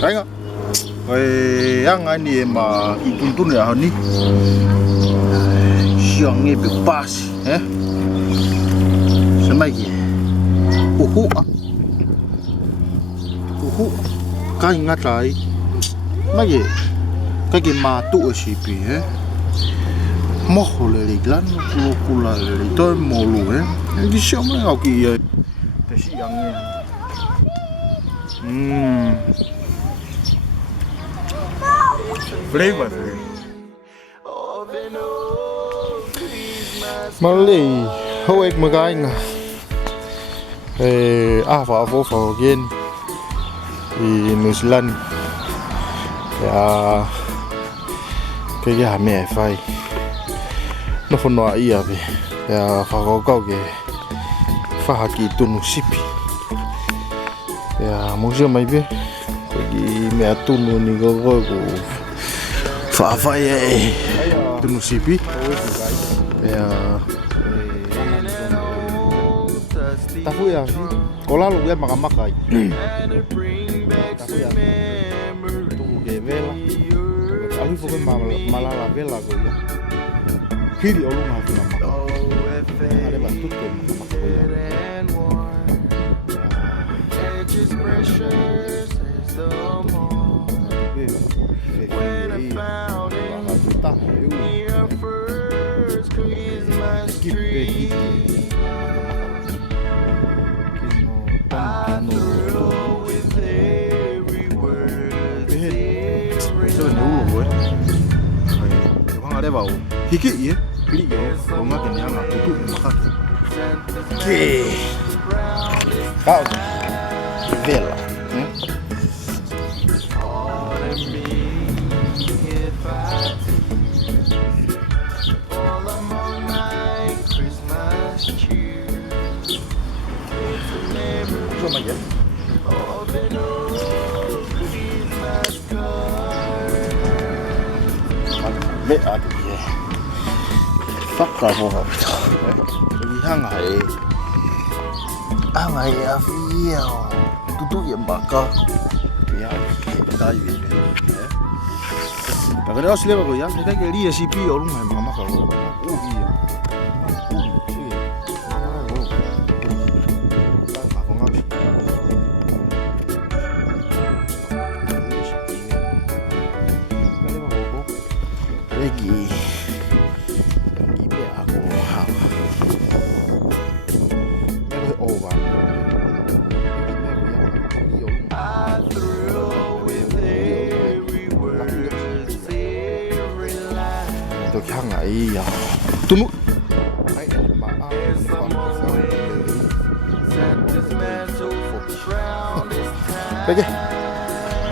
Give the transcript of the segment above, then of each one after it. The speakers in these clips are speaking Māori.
Kaya yang ini mah ituntun ya ni siangnya bebas semagi uhu kaya ngatai magi kaya matu sipi moh lele glan kula lele to molu di siangnya aku ya siangnya flavor Malay hậu ek magai nga fa again di New Zealand ya kaya me fai no fono ia be ya fa go ge fa haki tunu sipi ya mo je mai be di me atunu ni go fa ya tunu sipi ya tahu ya sih kalau lu lihat makan tahu ya tunggu gevel lah aku pun malah bela gue ya kiri orang nggak pernah makan ada batu tuh makan gue ya ada bau hiki ya pilih ya kalau nggak kenyang nggak tutup makan oke kau bela cuma ya mẹ ở thì phát ra vô học đi hàng ngày à phía tu yếm bạc cơ thì ta gì vậy và cái đó sẽ là cái gì cái lia cp ở lúc này mà mắc rồi u gì lagi aku hal tôi khang ấy à tôi nút cái gì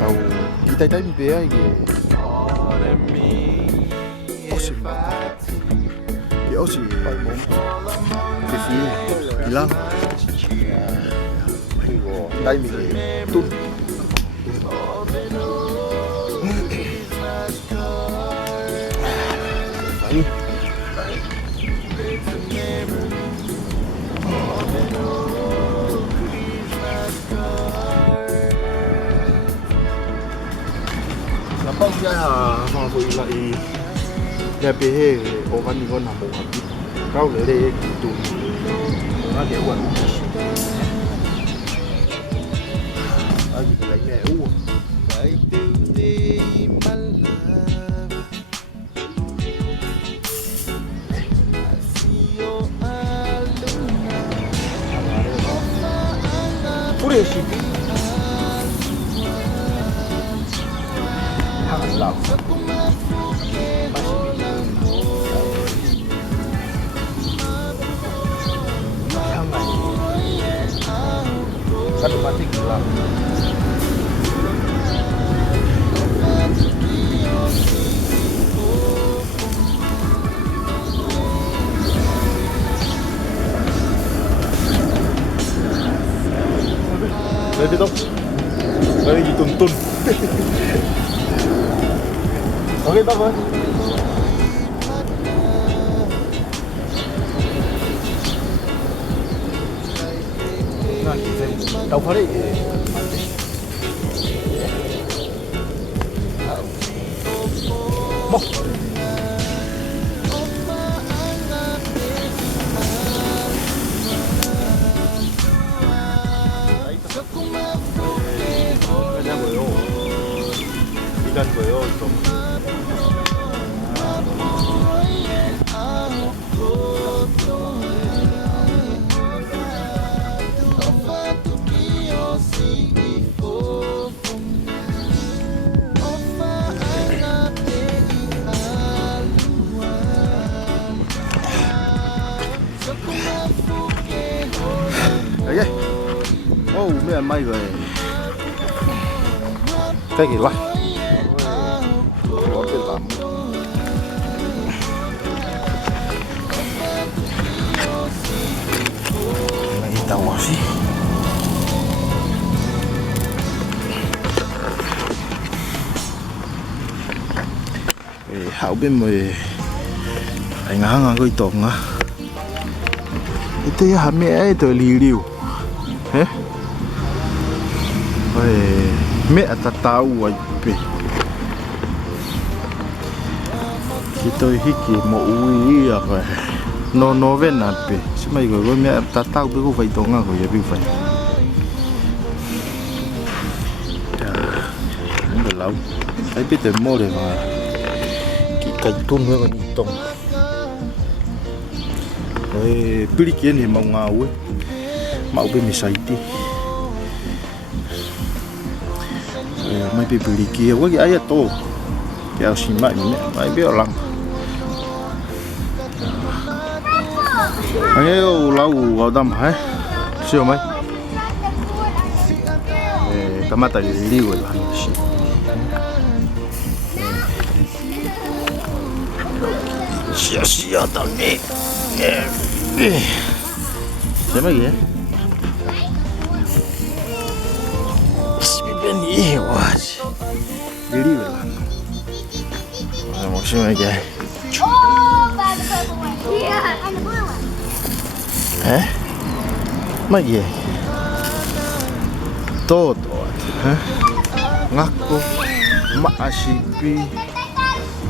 tàu đi tay bé gì kiểu gì cái gì bilang đây mình tun Lapang dia mga kuila lebehe ovan ni kon hamo habi kau lele itu nga dewan lagi belakangnya Fresh hangat lap satu mati gelap Lagi dong, lagi dituntun. Oke, tak kan? Nah, kita tahu hari. bông. Ikan boyo itu. Đấy. Oh, mấy anh may rồi. Cái gì vậy? Có cái tầm. Lagi tahu sih. Hậu bên mày anh ngang cái tông á. Itu ya mẹ itu liu. Eh? Mẹ ta tahu apa. Kita hiki mau ui apa. No ven apa. Semai gue mẹ ta tahu beku phải tong aku ya beku phải. Ya, udah lau. Ai biết được mua được mà. Cái tun nó còn tong. Beli kian ni mau ngau. Mau beli misaiti. Mai beli kia, wah ayat tu. Kau simak ni, mai biar lang. Ayo lau vào đâm hả? Siêu mấy? Cái mắt tay liu rồi bạn. Sia tao nè. Thế mấy gì? Bên gì quá? Đi đi về làm. Một số mấy cái. Hả? Mấy gì? Tốt hả? Ngắc cô. Mắc asipi.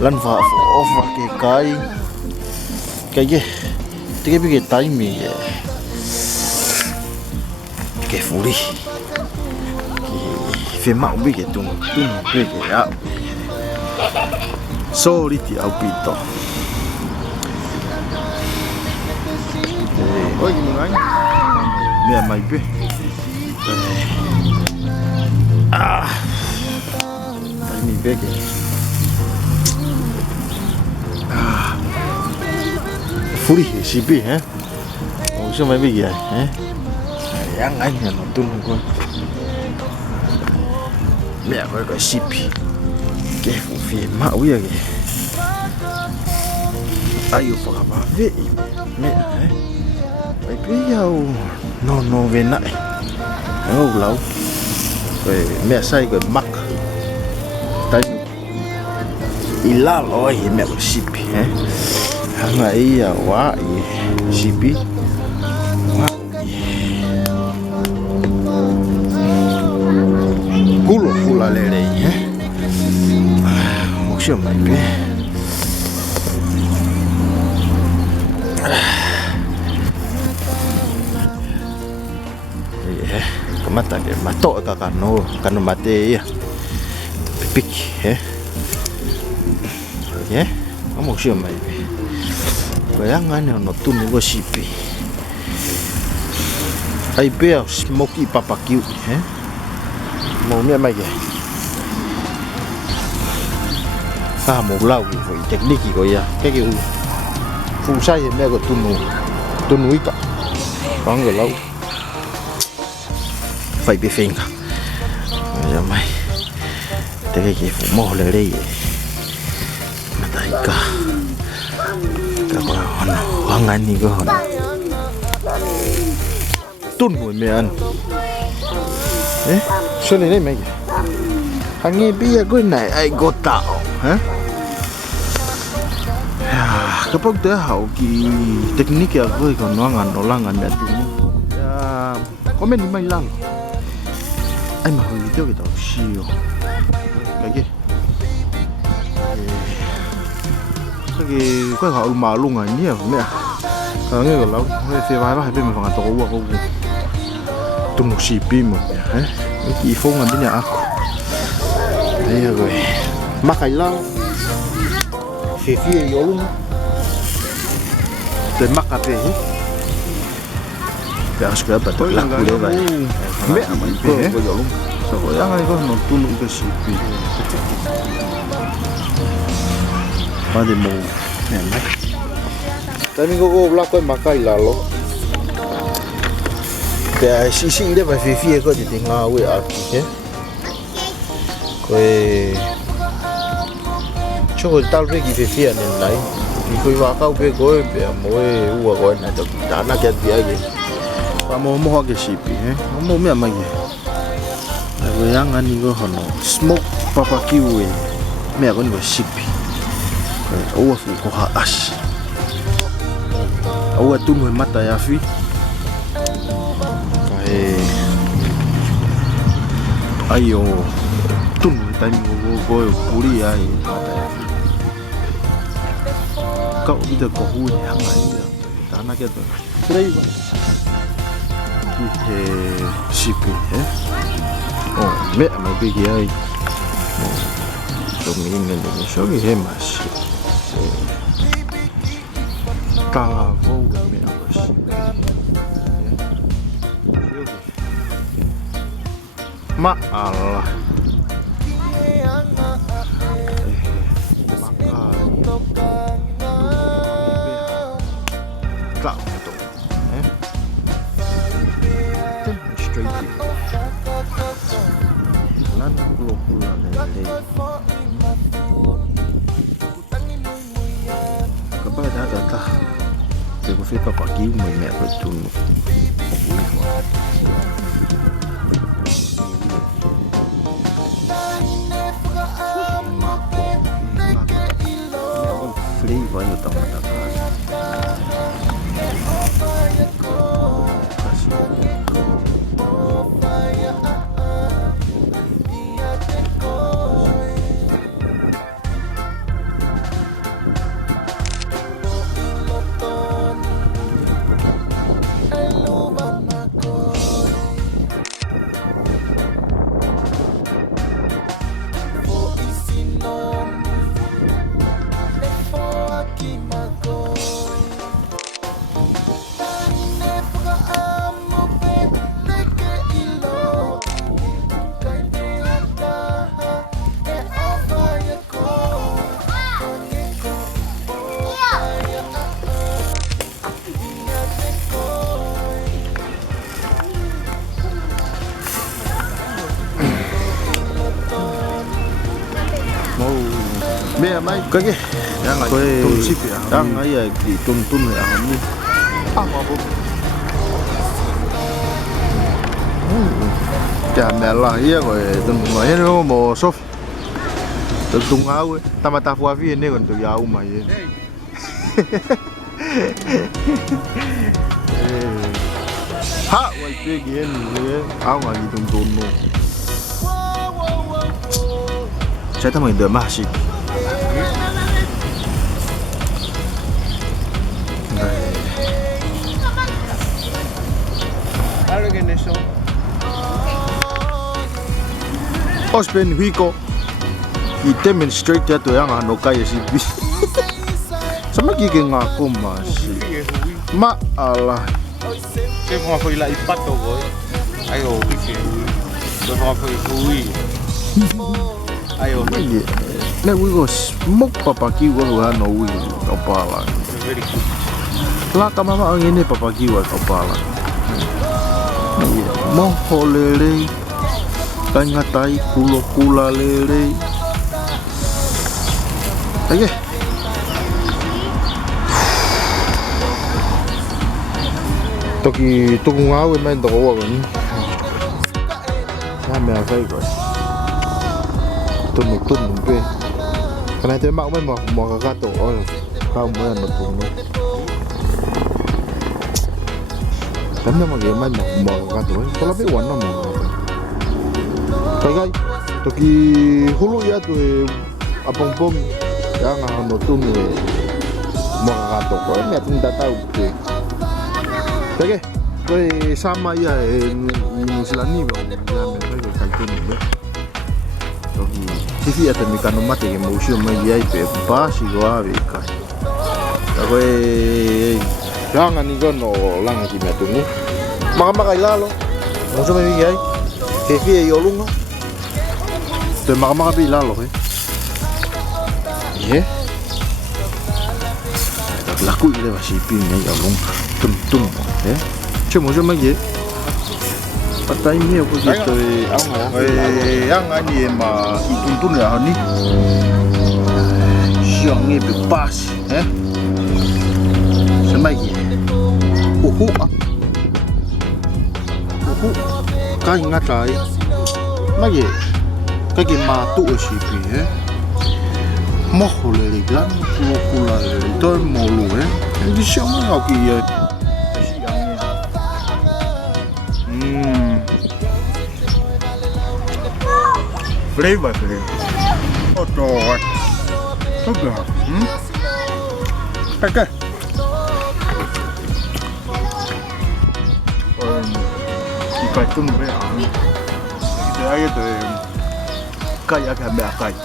Lần phá phá cái gì? Cái bị cái tay mi cái phù đi. Phải mạo bị cái tung bị cái áo. Sorry thì áo bị to. Ôi mừng anh. Mẹ mày biết. Tay mi biết cái. Phù đi xí bị hả? Ủa sao mày bị gì hả? Yang anh là nó tung con. Mẹ ơi cái ship cái phụ phim mạo vậy kì ayo phải bảo vệ mẹ ấy phải bây giờ nó về lại lâu lâu rồi mẹ say cái mắc tay ila rồi mẹ cái ship ấy hàng ngày giờ quá ship Pula lele ya, maksud mai be. Kemata dia matok kano mate ya, pipik ya, ya, maksud mai be. Bayangan yang notun ni gosipi. Ai be smoky papakyu ya. Mau mẹ mày kìa. Một lâu thì phải technique gì gọi cái kiểu phụ sai thì mẹ có tu núi cả có người lâu phải bị phình cả giờ mày cái gì phụ mò lại đây mà tay cả con anh đi con tu núi mẹ ăn đấy sao này mày anh nghe bây giờ cái này ai có tạo hả cái bốc tế hậu kỳ technique ya với còn nó ngàn đã đúng có mấy mày lăng anh mà hồi tiêu cái tàu siêu cái gì cái họ mà luôn à nhỉ mẹ cái người lâu cái phía vai nó hay bên mình còn tổ quá cũng tung một xì pin mà hả cái gì phong làm bên nhà aku đây rồi mắc cái lâu phía vô luôn để mắc cà phê cái áo square bật lắc của đấy vậy mẹ mình có vô luôn sao vậy anh có nó tung cái xì pin mà để mua nè mấy tại mình có lắp cái mặt cái là lo cái xí đấy phải phi có gì tiếng ngao với à chứ cái chỗ tao biết cái phi này này thì coi vào câu biết coi biết mỗi uống coi này được đã nó cái gì vậy và mua cái xí pin mua mấy cái rồi yang anh có hòn smoke barbecue mẹ con có xí pin Oa fu ko ha as. Oa tu no mata ya fi. Kai ayo tu no tai mi go puri ai mata ya fi. Kau bisa ko hu hang ai ya. Ta na ke to. Trei ba. Ki he sipi Oh, me ma bi ki ai. So mi ngen ni so ki he mas. Cavou menos. Malah. Tak betul. Straight. Lan pulau Các bạn đã ta từ cái phía quả cứu mình mẹ phải chun free với nhiều tổng là mẹ mai cái đang ở tôm ship à đang ở cái tôm này không đi mà bố chả mẹ là here rồi tôm mà here nó mò sốt tôm áo ấy ta phua phi này còn tụi áo mà vậy ha vậy cái gì áo mà gì tôm luôn saya tahu yang masih Ospen Hugo i demonstrate ya tu yang ano kaya si bi sama gigi ngaku masih ma Allah cái hoa phơi lại bắt đầu với ai hồ cái kiểu cái hoa phơi vui ai hồ cái gì nè we go smoke papaki wa no we kepala lah kamama ang ini papaki wa kepala moho lele kangatai kulo kula lele okay toki ngáo với mấy đồ của mình mẹ phải rồi tuần về cái này tôi mạo mấy mò cả tổ rồi không mới là một tuần nữa cái nó mà cái mấy mò cả tổ có lắm biết quán nào mò cái toki hulu ya tu apong pong ya nggak mau tuh Makakatok ko. May atong tatawag ko eh. Sige. Koy sama ya sila ni ba ya me ka kaltuni ba. So sisi ata mi kanu mate ke mo sio mai ai pe ba si go ave ka. Koy jangan ni gono lang ki me tu ni. Maka ilalo. Mo so mai ai. Ke fi yo lungo. Te maka bi ilalo ke. Ye. Tak laku ile ba si pi ni yo lung tum eh. Cuma macam mana? Patay niya ako dito eh. Ang ani ma ituntun ya ni. Siyang ni bebas, eh? Semai. Uhu. Kau ingat ay? Magi. Kagi matu sipi, eh? Mahulele gan, kulkulale, toy molu, eh? Hindi siya mo ako iya. Flavor. Otot. Sudah. Oke. Ikan itu murah. Saya itu kayak gambar kayak.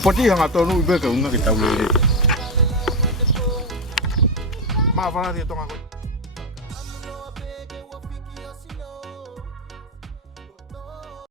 Poti yang atau nu ibu ke unga kita boleh. Maaf lah dia tong aku.